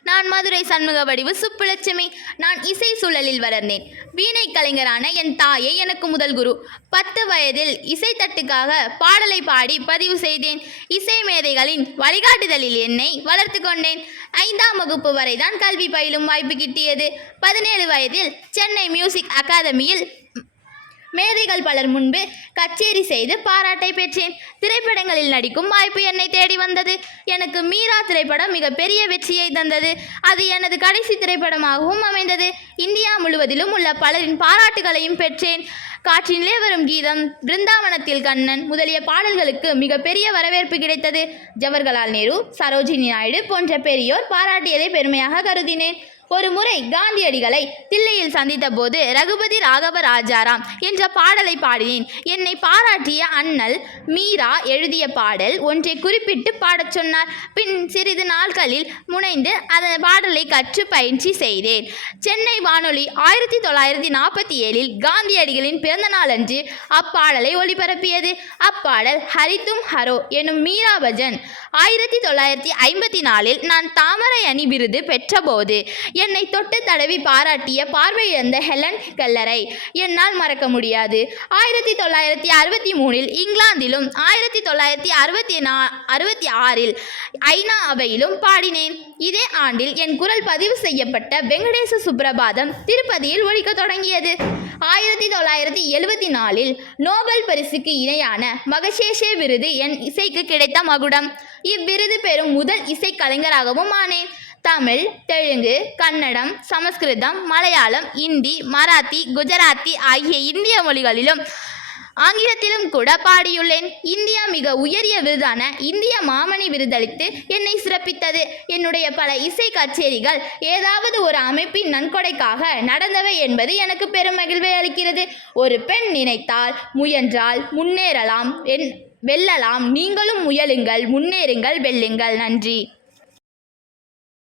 நான் மதுரை சண்முக வடிவு சுப்புலட்சுமி. நான் இசை சூழலில் வளர்ந்தேன். வீணை கலைஞரான என் தாயே எனக்கு முதல் குரு. பத்து வயதில் இசைத்தட்டுக்காக பாடலை பாடி பதிவு செய்தேன். இசை மேதைகளின் வழிகாட்டுதலில் என்னை வளர்த்து கொண்டேன். ஐந்தாம் வகுப்பு வரைதான் கல்வி பயிலும் வாய்ப்பு கிட்டியது. பதினேழு வயதில் சென்னை மியூசிக் அகாதமியில் மேதைகள் பலர் முன்பு கச்சேரி செய்து பாராட்டை பெற்றேன். திரைப்படங்களில் நடிக்கும் வாய்ப்பு என்னை தேடி வந்தது. எனக்கு மீரா திரைப்படம் மிகப்பெரிய வெற்றியை தந்தது. அது எனது கடைசி திரைப்படமாகவும் அமைந்தது. இந்தியா முழுவதிலும் உள்ள பலரின் பாராட்டுகளையும் பெற்றேன். காற்றினிலே வரும் கீதம் பிருந்தாவனத்தில் கண்ணன் முதலிய பாடல்களுக்கு மிகப்பெரிய வரவேற்பு கிடைத்தது. ஜவஹர்லால் நேரு சரோஜினி நாயுடு போன்ற பெரியோர் பாராட்டியதை பெருமையாக கருதினேன். ஒரு முறை காந்தியடிகளை தில்லையில் சந்தித்த போது ரகுபதி ராகவ ராஜாராம் என்ற பாடலை பாடினேன். என்னை பாராட்டிய அண்ணல் மீரா எழுதிய பாடல் ஒன்றை குறிப்பிட்டு பாடச் சொன்னார். பின் சிறிது நாட்களில் முனைந்து அந்த பாடலை கற்று பயிற்சி செய்தேன். சென்னை வானொலி ஆயிரத்தி தொள்ளாயிரத்தி நாற்பத்தி ஏழில் காந்தியடிகளின் பிறந்த நாளன்று அப்பாடலை ஒளிபரப்பியது. அப்பாடல் ஹரித்தும் ஹரோ எனும் மீரா பஜன் ஆயிரத்தி தொள்ளாயிரத்தி ஐம்பத்தி நாலில் நான் தாமரை அணி விருது பெற்றபோது என்னை தொட்டு தடவி பாராட்டிய பார்வையிழந்த ஹெலன் கல்லரை என்னால் மறக்க முடியாது. ஆயிரத்தி தொள்ளாயிரத்தி அறுபத்தி மூணில் இங்கிலாந்திலும் ஆயிரத்தி தொள்ளாயிரத்தி அறுபத்தி நா அறுபத்தி ஆறில் ஐநா அவையிலும் பாடினேன். இதே ஆண்டில் என் குரல் பதிவு செய்யப்பட்ட வெங்கடேச சுப்ரபாதம் திருப்பதியில் ஒழிக்க தொடங்கியது. ஆயிரத்தி தொள்ளாயிரத்தி எழுபத்தி நாலில் நோபல் பரிசுக்கு இணையான மகசேஷே விருது என் இசைக்கு கிடைத்த மகுடம். இவ்விருது பெறும் முதல் இசைக்கலைஞராகவும் ஆனேன். தமிழ் தெலுங்கு கன்னடம் சமஸ்கிருதம் மலையாளம் இந்தி மராத்தி குஜராத்தி ஆகிய இந்திய மொழிகளிலும் ஆங்கிலத்திலும் கூட பாடியுள்ளேன். இந்தியா மிக உயரிய விருதான இந்திய மாமணி விருதளித்து என்னை சிறப்பித்தது. என்னுடைய பல இசை கச்சேரிகள் ஏதாவது ஒரு அமைப்பின் நன்கொடைக்காக நடந்தவை என்பது எனக்கு பெரும் மகிழ்வை அளிக்கிறது. ஒரு பெண் நினைத்தால் முயன்றால் முன்னேறலாம் என் வெல்லலாம். நீங்களும் முயலுங்கள் முன்னேறுங்கள் வெல்லுங்கள். நன்றி.